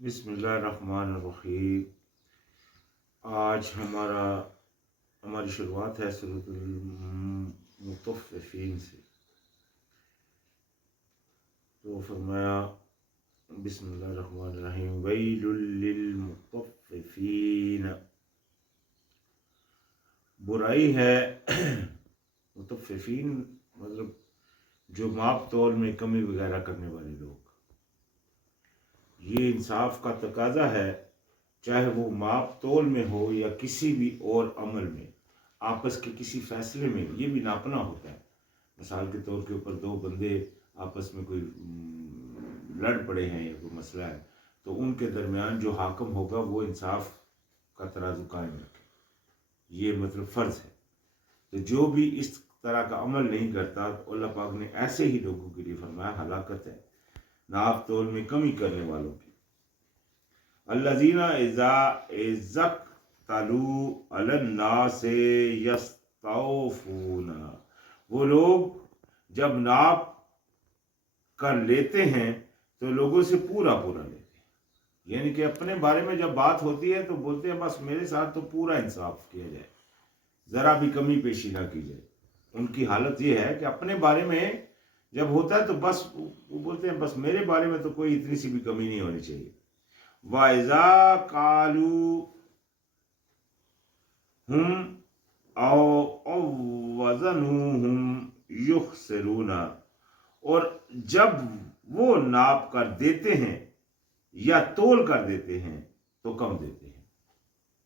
بسم اللہ الرحمن الرحیم۔ آج ہماری شروعات ہے سورۃ المطففین سے۔ تو فرمایا بسم اللہ الرحمن الرحیم ویل للمطففین، برائی ہے مطففین مطلب جو ماپ تول میں کمی وغیرہ کرنے والے لوگ۔ یہ انصاف کا تقاضا ہے، چاہے وہ ماپ تول میں ہو یا کسی بھی اور عمل میں، آپس کے کسی فیصلے میں یہ بھی ناپنا ہوتا ہے۔ مثال کے طور کے اوپر دو بندے آپس میں کوئی لڑ پڑے ہیں یا کوئی مسئلہ ہے، تو ان کے درمیان جو حاکم ہوگا وہ انصاف کا ترازو قائم رکھے، یہ مطلب فرض ہے۔ تو جو بھی اس طرح کا عمل نہیں کرتا تو اللہ پاک نے ایسے ہی لوگوں کے لیے فرمایا ہلاکت ہے، ناپ تول میں کمی کرنے والوں کی۔ الذین اذا اکتالوا علی الناس یستوفون، وہ لوگ جب ناپ کر لیتے ہیں تو لوگوں سے پورا لیتے ہیں، یعنی کہ اپنے بارے میں جب بات ہوتی ہے تو بولتے ہیں بس میرے ساتھ تو پورا انصاف کیا جائے، ذرا بھی کمی پیشی نہ کی جائے۔ ان کی حالت یہ ہے کہ اپنے بارے میں جب ہوتا ہے تو بس وہ بولتے ہیں بس میرے بارے میں تو کوئی اتنی سی بھی کمی نہیں ہونی چاہیے۔ وَإِذَا قَالُوهُمْ أَوْ وَزَنُوهُمْ يُخْسِرُونَ، اور جب وہ ناپ کر دیتے ہیں یا تول کر دیتے ہیں تو کم دیتے ہیں،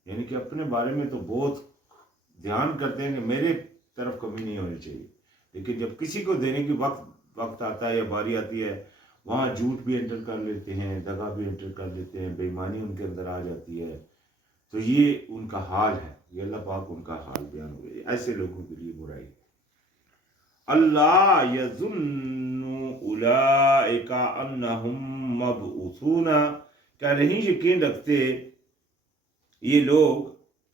یعنی کہ اپنے بارے میں تو بہت دھیان کرتے ہیں کہ میرے طرف کمی نہیں ہونی چاہیے، لیکن جب کسی کو دینے کی وقت آتا ہے یا باری آتی ہے، وہاں جھوٹ بھی انٹر کر لیتے ہیں، دغا بھی انٹر کر لیتے ہیں، بے ایمانی ان کے اندر آ جاتی ہے۔ تو یہ ان کا حال ہے، یہ اللہ پاک ان کا حال بیان ہوئے، ایسے لوگوں کے لیے برائی۔ اللہ یظن اولئک انہم مبعوثون، کیا نہیں یقین رکھتے یہ لوگ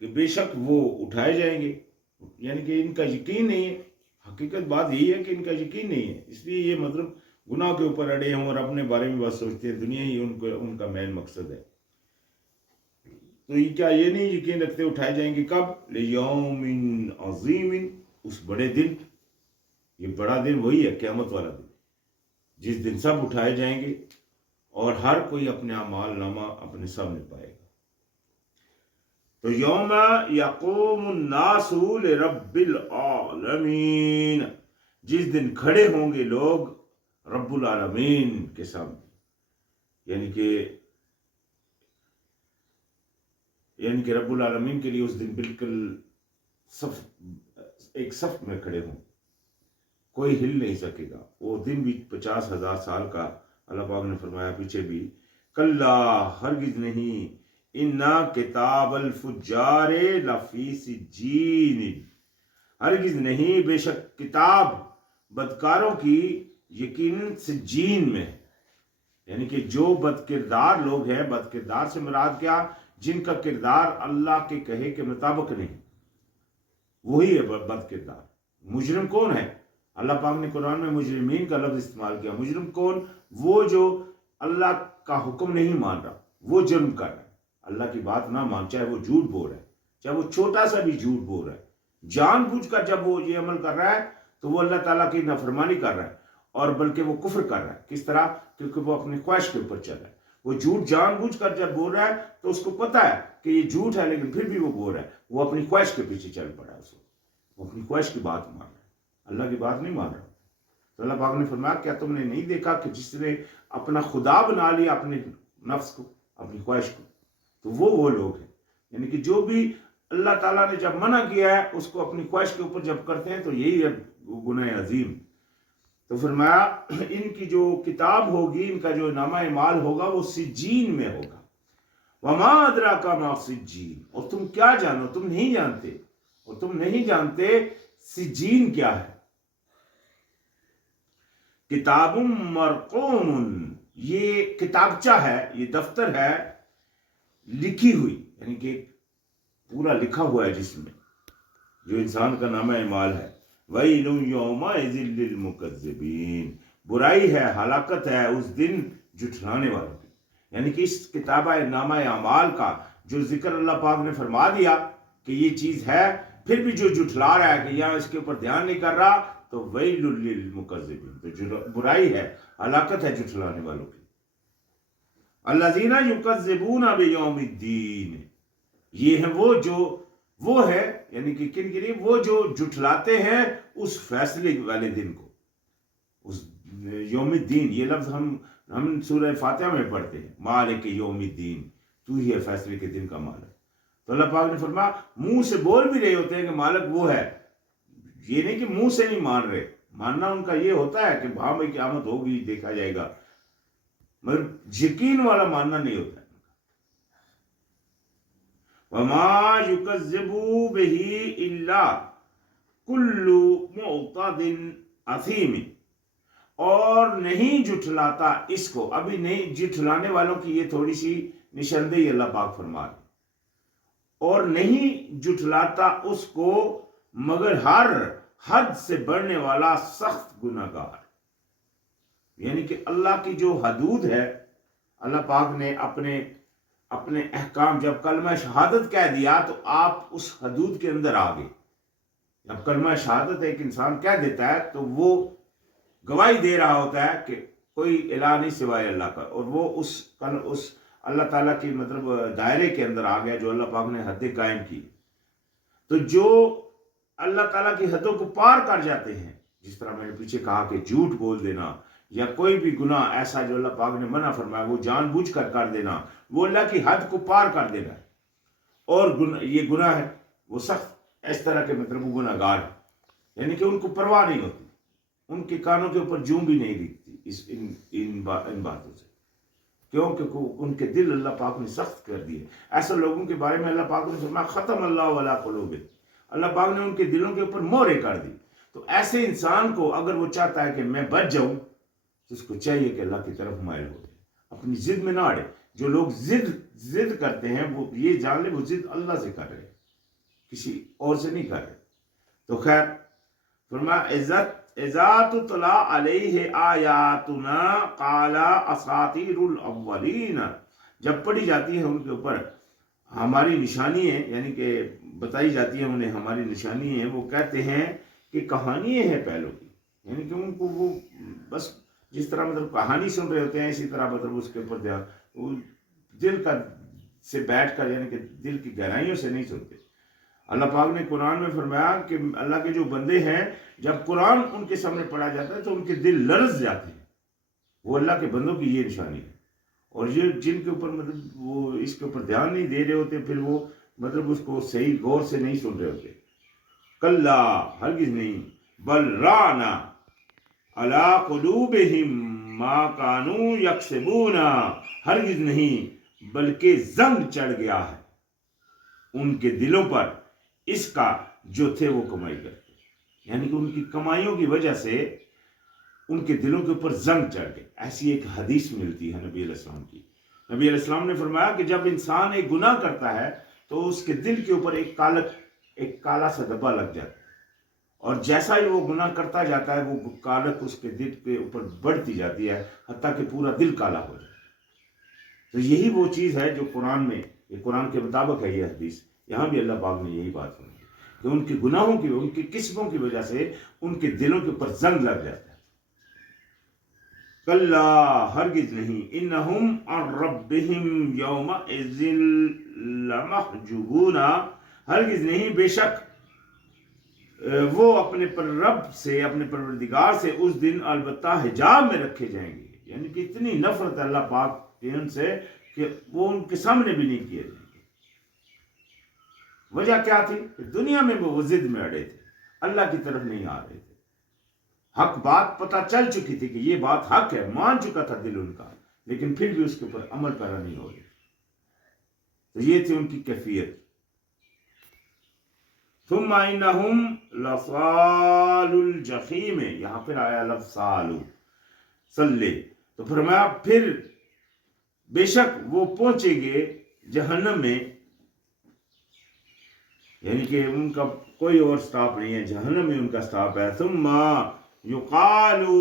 کہ بے شک وہ اٹھائے جائیں گے، یعنی کہ ان کا یقین نہیں ہے۔ حقیقت بات یہی ہے کہ ان کا یقین نہیں ہے، اس لیے یہ مطلب گناہ کے اوپر اڑے ہوں اور اپنے بارے میں بس سوچتے ہیں، دنیا ہی ان کا مین مقصد ہے۔ تو یہ کیا یہ نہیں یقین رکھتے اٹھائے جائیں گے کب؟ لیوم عظیم، اس بڑے دن۔ یہ بڑا دن وہی ہے قیامت والا دن، جس دن سب اٹھائے جائیں گے اور ہر کوئی اپنے اعمال نامہ اپنے سامنے پائے گا۔ تو یوم یقوم الناس لرب العالمین، جس دن کھڑے ہوں گے لوگ رب العالمین کے سامنے، یعنی کہ رب العالمین کے لیے اس دن بالکل ایک صف میں کھڑے ہوں، کوئی ہل نہیں سکے گا۔ وہ دن بھی 50,000 سال کا، اللہ پاک نے فرمایا پیچھے بھی، کلا ہرگز نہیں، انا کتاب الفجار لفی سجین، ہرگز نہیں بے شک کتاب بدکاروں کی یقیناً سجین میں، یعنی کہ جو بد کردار لوگ ہیں، بد کردار سے مراد کیا؟ جن کا کردار اللہ کے کہے کے مطابق نہیں، وہی ہے بد کردار۔ مجرم کون ہے؟ اللہ پاک نے قرآن میں مجرمین کا لفظ استعمال کیا۔ مجرم کون؟ وہ جو اللہ کا حکم نہیں مان رہا، وہ جرم کر رہا ہے، اللہ کی بات نہ مان، چاہے وہ جھوٹ بول رہا ہے، چاہے وہ چھوٹا سا بھی جھوٹ بول رہا ہے، جان بوجھ کر جب وہ یہ عمل کر رہا ہے تو وہ اللہ تعالیٰ کی نافرمانی کر رہا ہے، اور بلکہ وہ کفر کر رہا ہے۔ کس طرح؟ کیونکہ وہ اپنی خواہش کے اوپر چل رہا ہے۔ وہ جھوٹ جان بوجھ کر جب بول رہا ہے تو اس کو پتا ہے کہ یہ جھوٹ ہے، لیکن پھر بھی وہ بول رہا ہے، وہ اپنی خواہش کے پیچھے چل پڑا ہے، وہ اپنی خواہش کی بات مان رہا ہے، اللہ کی بات نہیں مان رہا۔ تو اللہ پاک نے فرمایا کیا تم نے نہیں دیکھا کہ جس نے اپنا خدا بنا لیا اپنے نفس کو، اپنی خواہش کو، تو وہ لوگ ہیں، یعنی کہ جو بھی اللہ تعالیٰ نے جب منع کیا ہے اس کو اپنی خواہش کے اوپر جب کرتے ہیں تو یہی ہے گناہ عظیم۔ تو فرمایا ان کی جو کتاب ہوگی، ان کا جو نامہ اعمال ہوگا وہ سجین میں ہوگا۔ وما ادراک ما سجین، اور تم کیا جانو، تم نہیں جانتے، اور تم نہیں جانتے سجین کیا ہے۔ کتاب مرقوم، یہ کتابچہ ہے، یہ دفتر ہے لکھی ہوئی، یعنی کہ پورا لکھا ہوا ہے جس میں جو انسان کا نامہ اعمال ہے۔ وَيْلٌ يَوْمَئِذٍ لِّلْمُكَذِّبِينَ، برائی ہے، ہلاکت ہے اس دن جھٹلانے والوں کی، یعنی کہ اس کتاب نامہ اعمال کا جو ذکر اللہ پاک نے فرما دیا کہ یہ چیز ہے، پھر بھی جو جھٹلا رہا ہے کہ یہاں اس کے اوپر دھیان نہیں کر رہا، تو ویل للمکذبین، تو جو برائی ہے، ہلاکت ہے جھٹلانے والوں کی۔ الذین یکذبون بیوم الدین، یہ ہیں وہ ہے یعنی کہ کن کے لیے؟ وہ جو جھٹلاتے ہیں اس فیصلے والے دن کو، اس یوم الدین۔ یہ لفظ ہم سورہ فاتحہ میں پڑھتے ہیں، مالک یوم الدین، تو ہی ہے فیصلے کے دن کا مالک۔ تو اللہ پاک نے فرمایا منہ سے بول بھی رہے ہوتے ہیں کہ مالک وہ ہے، یہ نہیں کہ منہ سے نہیں مان رہے، ماننا ان کا یہ ہوتا ہے کہ ہاں بھائی قیامت ہوگی، دیکھا جائے گا، مگر یقین والا ماننا نہیں ہوتا ہے۔ وما یکذب بہ الا کل معتد اثیم، اور نہیں جھٹلاتا اس کو، ابھی نہیں جھٹلانے والوں کی یہ تھوڑی سی نشاندہی اللہ پاک فرما رہے، اور نہیں جھٹلاتا اس کو مگر ہر حد سے بڑھنے والا سخت گناہ گار۔ یعنی کہ اللہ کی جو حدود ہے، اللہ پاک نے اپنے احکام، جب کلمہ شہادت کہہ دیا تو آپ اس حدود کے اندر آ گئے۔ جب کلمہ شہادت ایک انسان کہہ دیتا ہے تو وہ گواہی دے رہا ہوتا ہے کہ کوئی الہ نہیں سوائے اللہ کا، اور وہ اس اللہ تعالیٰ کی مطلب دائرے کے اندر آ گیا جو اللہ پاک نے حدیں قائم کی۔ تو جو اللہ تعالیٰ کی حدوں کو پار کر جاتے ہیں، جس طرح میں نے پیچھے کہا کہ جھوٹ بول دینا یا کوئی بھی گناہ ایسا جو اللہ پاک نے منع فرمایا وہ جان بوجھ کر دینا، وہ اللہ کی حد کو پار کر دینا ہے، اور یہ گناہ ہے وہ سخت، اس طرح کے مطلب وہ گناہ گار ہے، یعنی کہ ان کو پرواہ نہیں ہوتی، ان کے کانوں کے اوپر جوں بھی نہیں دکھتی ان باتوں سے، کیونکہ ان کے دل اللہ پاک نے سخت کر دیے۔ ایسے لوگوں کے بارے میں اللہ پاک نے فرمایا ختم اللہ علی قلوبہم، اللہ پاک نے ان کے دلوں کے اوپر مہرے کر دی۔ تو ایسے انسان کو اگر وہ چاہتا ہے کہ میں بچ جاؤں تو اس کو چاہیے کہ اللہ کی طرف مائل ہو جائے، اپنی ضد میں نہ اڑے۔ جو لوگ ضد کرتے ہیں وہ یہ جان لے وہ ضد اللہ سے کر رہے ہیں، کسی اور سے نہیں کر رہے۔ تو خیر فرمایا اذا تتلی علیہ آیاتنا قال اساطیر الاولین، جب پڑھی جاتی ہے ان کے اوپر ہماری نشانی ہے، یعنی کہ بتائی جاتی ہے انہیں ہماری نشانی ہے، وہ کہتے ہیں کہ کہانی ہے پہلوں کی، یعنی کہ ان کو وہ بس جس طرح مطلب کہانی سن رہے ہوتے ہیں اسی طرح مطلب اس کے اوپر دھیان وہ دل کا سے بیٹھ کر، یعنی کہ دل کی گہرائیوں سے نہیں سنتے۔ اللہ پاک نے قرآن میں فرمایا کہ اللہ کے جو بندے ہیں جب قرآن ان کے سامنے پڑھا جاتا ہے تو ان کے دل لرز جاتے ہیں، وہ اللہ کے بندوں کی یہ نشانی ہے۔ اور یہ جن کے اوپر مطلب وہ اس کے اوپر دھیان نہیں دے رہے ہوتے، پھر وہ مطلب اس کو صحیح غور سے نہیں سن رہے ہوتے۔ کلا، ہرگز نہیں، بل رانا علی قلوبہم ما کانوا یکسبون، ہرگز نہیں بلکہ زنگ چڑھ گیا ہے ان کے دلوں پر اس کا جو تھے وہ کمائی کرتے، یعنی کہ ان کی کمائیوں کی وجہ سے ان کے دلوں کے اوپر زنگ چڑھ گئے۔ ایسی ایک حدیث ملتی ہے نبی علیہ السلام کی، نبی علیہ السلام نے فرمایا کہ جب انسان ایک گناہ کرتا ہے تو اس کے دل کے اوپر ایک کالا سا دبا لگ جاتا ہے، اور جیسا ہی وہ گناہ کرتا جاتا ہے وہ کالک اس کے دل کے اوپر بڑھتی جاتی ہے حتیٰ کہ پورا دل کالا ہو جائے۔ تو یہی وہ چیز ہے جو قرآن میں، یہ قرآن کے مطابق ہے یہ حدیث، یہاں بھی اللہ پاک نے یہی بات فرمائی کہ ان کے گناہوں کی، ان کی قسموں کی وجہ سے ان کے دلوں کے اوپر زنگ لگ جاتا ہے۔ کلا، ہرگز نہیں، انہم عن ربہم یومئذ لمحجوبون، ہرگز نہیں، بے شک وہ اپنے رب سے، اپنے پروردگار سے اس دن البتہ حجاب میں رکھے جائیں گے، یعنی کہ اتنی نفرت اللہ پاک کی ان سے کہ وہ ان کے سامنے بھی نہیں کیے جائیں گے۔ وجہ کیا تھی؟ کہ دنیا میں وہ ضد میں اڑے تھے، اللہ کی طرف نہیں آ رہے تھے، حق بات پتہ چل چکی تھی کہ یہ بات حق ہے، مان چکا تھا دل ان کا، لیکن پھر بھی اس کے اوپر عمل پیرا نہیں ہو رہے۔ تو یہ تھی ان کی کیفیت۔ ثم انہم لصال الجحیم، یہاں پھر آیا لفظ سالو سلے، تو فرمایا پھر بے شک وہ پہنچیں گے جہنم میں، یعنی کہ ان کا کوئی اور سٹاپ نہیں ہے، جہنم میں ان کا سٹاپ ہے۔ ثم یقالو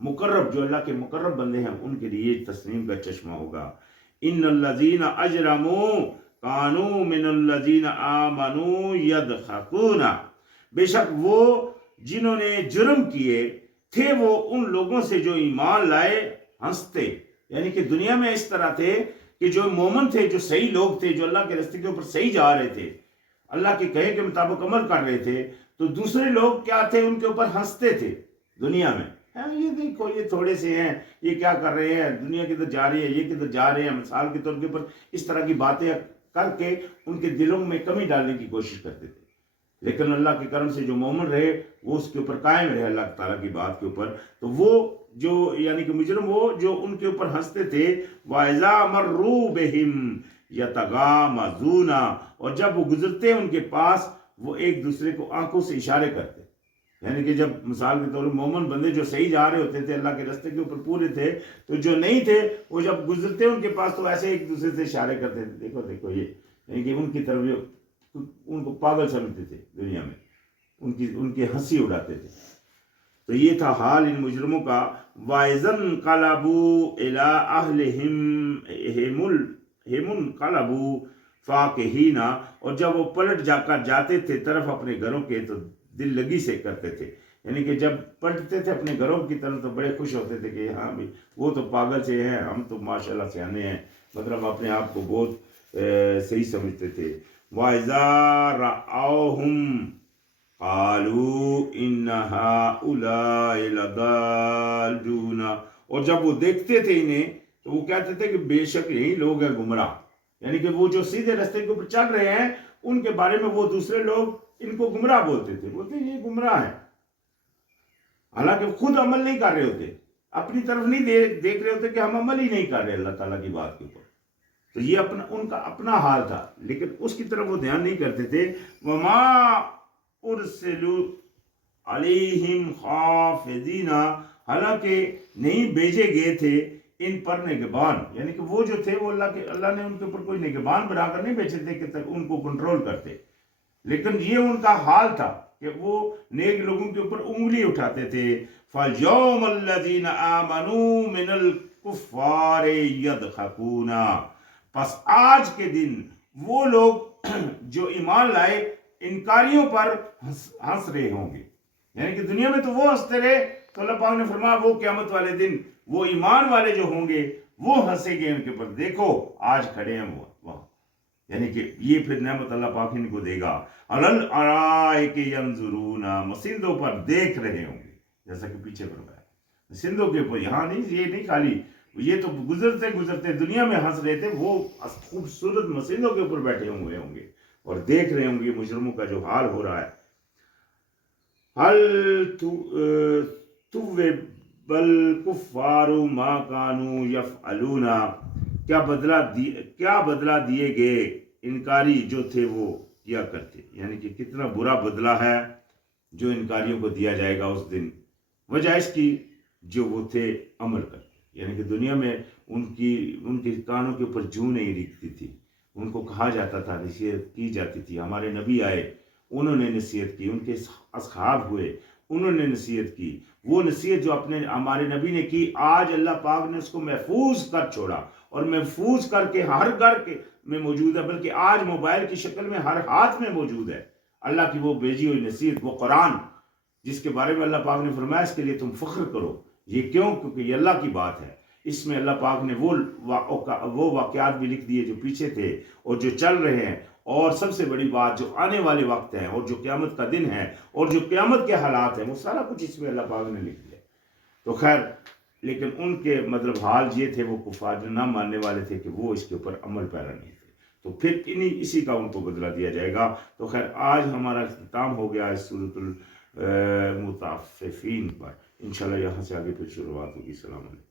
مقرب جو اللہ کے مقرب بندے ہیں ان کے لیے تسلیم کا چشمہ ہوگا. ان الذین اجرموا کانوا من الذین آمنوا یضحکون، بے شک وہ جنہوں نے جرم کیے تھے وہ ان لوگوں سے جو ایمان لائے ہنستے. یعنی کہ دنیا میں اس طرح تھے کہ جو مومن تھے، جو صحیح لوگ تھے، جو اللہ کے راستے کے اوپر صحیح جا رہے تھے، اللہ کے کہے کے مطابق عمل کر رہے تھے، تو دوسرے لوگ کیا تھے، ان کے اوپر ہنستے تھے دنیا میں. یہ دیکھو یہ تھوڑے سے ہیں، یہ کیا کر رہے ہیں، دنیا کدھر جا رہی ہے، یہ کدھر جا رہے ہیں، مثال کے طور کے اوپر اس طرح کی باتیں کر کے ان کے دلوں میں کمی ڈالنے کی کوشش کرتے تھے. لیکن اللہ کے کرم سے جو مومن رہے وہ اس کے اوپر قائم رہے اللہ تعالیٰ کی بات کے اوپر، تو وہ جو یعنی کہ مجرم وہ جو ان کے اوپر ہنستے تھے، وَإِذَا مَرُّوا بِهِمْ يَتَغَامَزُونَ، اور جب وہ گزرتے ان کے پاس وہ ایک دوسرے کو آنکھوں سے اشارے کرتے. یعنی کہ جب مثال کے طور پر مومن بندے جو صحیح جا رہے ہوتے تھے، اللہ کے راستے کے اوپر پورے تھے، تو جو نہیں تھے وہ جب گزرتے ان کے پاس تو ایسے ایک دوسرے سے اشارے کرتے تھے، دیکھو دیکھو یہ، یعنی کہ ان کی طرف ان کو پاگل سمجھتے تھے دنیا میں، ان کی ہنسی اڑاتے تھے. تو یہ تھا حال ان مجرموں کا. وَإِذَا انقلبوا إِلَىٰ أَهْلِهِمْ انقلبوا فَاكِهِينَ، اور جب وہ پلٹ جا کر جاتے تھے طرف اپنے گھروں کے تو دل لگی سے کرتے تھے. یعنی کہ جب پلٹتے تھے اپنے گھروں کی طرف تو بڑے خوش ہوتے تھے کہ ہاں بھی وہ تو پاگل سے ہیں، ہم تو ماشاءاللہ سیانے ہیں، مطلب اپنے آپ کو بہت صحیح سمجھتے تھے. وَإِذَا رَأَوْهُمْ قَالُوا إِنَّ هَؤُلَاءِ لَضَالُّونَ، اور جب وہ دیکھتے تھے انہیں تو وہ کہتے تھے کہ بے شک یہی لوگ ہیں گمراہ. یعنی کہ وہ جو سیدھے راستے کے اوپر چل رہے ہیں ان کے بارے میں وہ دوسرے لوگ ان کو گمراہ بولتے تھے، بولتے یہ گمراہ ہیں، حالانکہ خود عمل نہیں کر رہے ہوتے، اپنی طرف نہیں دیکھ رہے ہوتے کہ ہم عمل ہی نہیں کر رہے اللہ تعالیٰ کی بات کے اوپر. تو یہ ان کا اپنا حال تھا، لیکن اس کی طرف وہ دھیان نہیں کرتے تھے. وَمَا أُرْسِلُوا عَلَيْهِمْ حَافِظِينَ، حالانکہ نہیں بھیجے گئے تھے ان پر نگہبان. یعنی کہ وہ جو تھے وہ اللہ نے ان کے اوپر کوئی نگہبان بنا کر نہیں بھیجے تھے کہ ان کو کنٹرول کرتے، لیکن یہ ان کا حال تھا کہ وہ نیک لوگوں کے اوپر انگلی اٹھاتے تھے. فَالْيَوْمَ الَّذِينَ آمَنُوا مِنَ الْكُفَّارِ يَضْحَكُونَ، پس آج کے دن وہ لوگ جو ایمان لائے انکاریوں پر ہنس رہے ہوں گے. یعنی کہ دنیا میں تو وہ ہنستے رہے، تو اللہ پاک نے فرمایا وہ قیامت والے دن وہ ایمان والے جو ہوں گے وہ ہنسیں گے ان کے اوپر، دیکھو آج کھڑے ہیں وہ وہاں. یعنی کہ یہ پھر نعمت اللہ پاک ان کو دے گا. عَلَى الْأَرَائِكِ يَنظُرُونَ، مسندوں پر دیکھ رہے ہوں گے، جیسا کہ پیچھے فرمایا مسندوں کے اوپر. یہاں نہیں، یہ نہیں خالی یہ تو گزرتے گزرتے دنیا میں ہنس رہے تھے، وہ خوبصورت مسندوں کے اوپر بیٹھے ہوئے ہوں گے اور دیکھ رہے ہوں گے مجرموں کا جو حال ہو رہا ہے. هل ثوب الكفار ما كانوا يفعلون، کیا بدلہ دیے گئے انکاری جو تھے وہ کیا کرتے. یعنی کہ کتنا برا بدلہ ہے جو انکاریوں کو دیا جائے گا اس دن. وجہ اس کی جو وہ تھے عمل کرتے. یعنی کہ دنیا میں ان کے کانوں کے اوپر جوں نہیں ریکھتی تھی، ان کو کہا جاتا تھا، نصیحت کی جاتی تھی. ہمارے نبی آئے، انہوں نے نصیحت کی، ان کے اصحاب ہوئے، انہوں نے نصیحت کی. وہ نصیحت جو ہمارے نبی نے کی، آج اللہ پاک نے اس کو محفوظ کر چھوڑا اور محفوظ کر کے ہر گھر کے میں موجود ہے، بلکہ آج موبائل کی شکل میں ہر ہاتھ میں موجود ہے. اللہ کی وہ بھیجی ہوئی نصیحت، وہ قرآن جس کے بارے میں اللہ پاک نے فرمایا اس کے لیے تم فخر کرو. یہ کیوں؟ کیونکہ یہ اللہ کی بات ہے. اس میں اللہ پاک نے وہ واقعات بھی لکھ دیے جو پیچھے تھے اور جو چل رہے ہیں، اور سب سے بڑی بات جو آنے والے وقت ہیں اور جو قیامت کا دن ہے اور جو قیامت کے حالات ہیں، وہ سارا کچھ اس میں اللہ پاک نے لکھ دیا. تو خیر، لیکن ان کے مطلب حال یہ تھے، وہ کفار جو نہ ماننے والے تھے کہ وہ اس کے اوپر عمل پیرا نہیں تھے. تو پھر اسی کا ان کو بدلہ دیا جائے گا. تو خیر، آج ہمارا اختتام ہو گیا اس سورۃ المطففین پر. انشاءاللہ یہاں سے آگے پھر شروعات ہوگی. السلام علیکم.